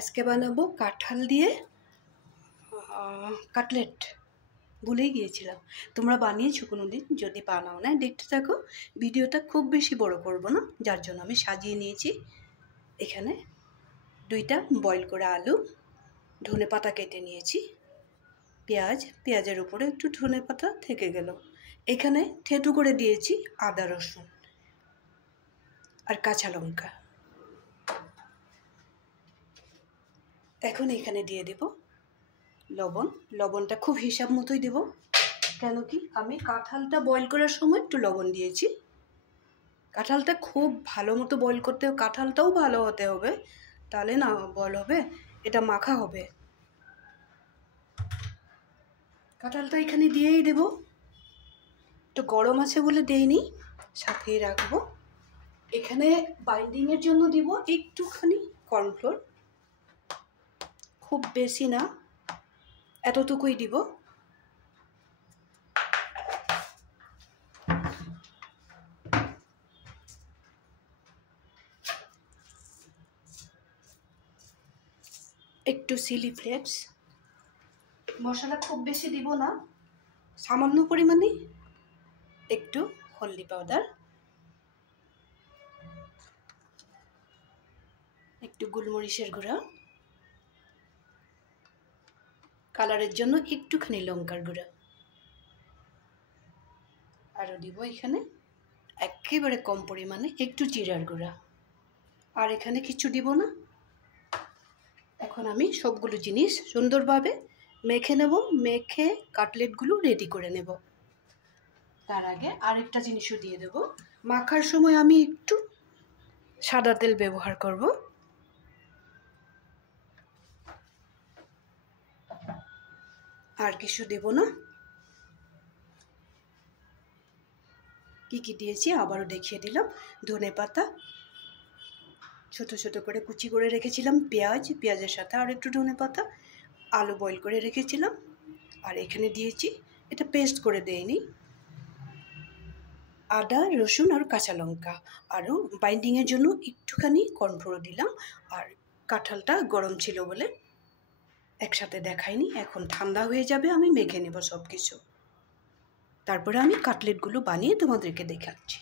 আজকে বানাবো কাঁঠাল দিয়ে কাটলেট। ভুলেই গিয়েছিলাম। তোমরা বানিয়েছো কোনো দিন? যদি বানাও না দেখতে থাকো। ভিডিওটা খুব বেশি বড় করব না, যার জন্য আমি সাজিয়ে নিয়েছি। এখানে 2টা বয়েল করা আলু, ধনেপাতা কেটে নিয়েছি, পেঁয়াজের উপরে একটু ধনেপাতা থেকে গেল। এখানে থেতু করে দিয়েছি আদা রসুন আর কাঁচা লঙ্কা। এখন এখানে দিয়ে দেব লবণ। লবণটা খুব হিসাব মতোই দেব, কেন কি আমি কাঁঠালটা বয়েল করার সময় একটু লবণ দিয়েছি। কাঁঠালটা খুব ভালো মতো বয়েল করতে হবে, কাঁঠালটাও ভালো হতে হবে, তাহলে না বয়েল হবে, এটা মাখা হবে। কাঁঠালটা এখানে দিয়েই দেব। একটু গরম আছে বলে দেইনি, সাথেই রাখবো। এখানে বাইন্ডিংয়ের জন্য দিব একটুখানি কর্নফ্লোর, খুব বেশি না, এতটুকুই দিব। একটু চিলি ফ্লেক্স, মশলা খুব বেশি দিব না, সামান্য পরিমাণে। একটু হলদি পাউডার, একটু গোলমরিচের গুঁড়া, কালারের জন্য একটুখানি লঙ্কার গুঁড়া, আরও দিব এখানে একেবারে কম পরিমাণে একটু জিরার গুঁড়া। আর এখানে কিছু দিব না। এখন আমি সবগুলো জিনিস সুন্দরভাবে মেখে নেব, মেখে কাটলেটগুলো রেডি করে নেব। তার আগে আরেকটা জিনিসও দিয়ে দেব। মাখার সময় আমি একটু সাদা তেল ব্যবহার করব। আর কিছু দেব না। কি কি দিয়েছি আবারও দেখিয়ে দিলাম। ধনেপাতা ছোট ছোট করে কুচি করে রেখেছিলাম, পেঁয়াজের সাথে আর একটু ধনেপাতা, আলু বয়েল করে রেখেছিলাম, আর এখানে দিয়েছি, এটা পেস্ট করে দেইনি, আদা রসুন আর কাঁচা লঙ্কা। আরও বাইন্ডিংয়ের জন্য একটুখানি কর্নফ্লোর দিলাম। আর কাঁঠালটা গরম ছিল বলে একসাথে দেখাইনি, এখন ঠান্ডা হয়ে যাবে, আমি মেখে নেব সব কিছু। তারপরে আমি কাটলেটগুলো বানিয়ে তোমাদেরকে দেখাচ্ছি।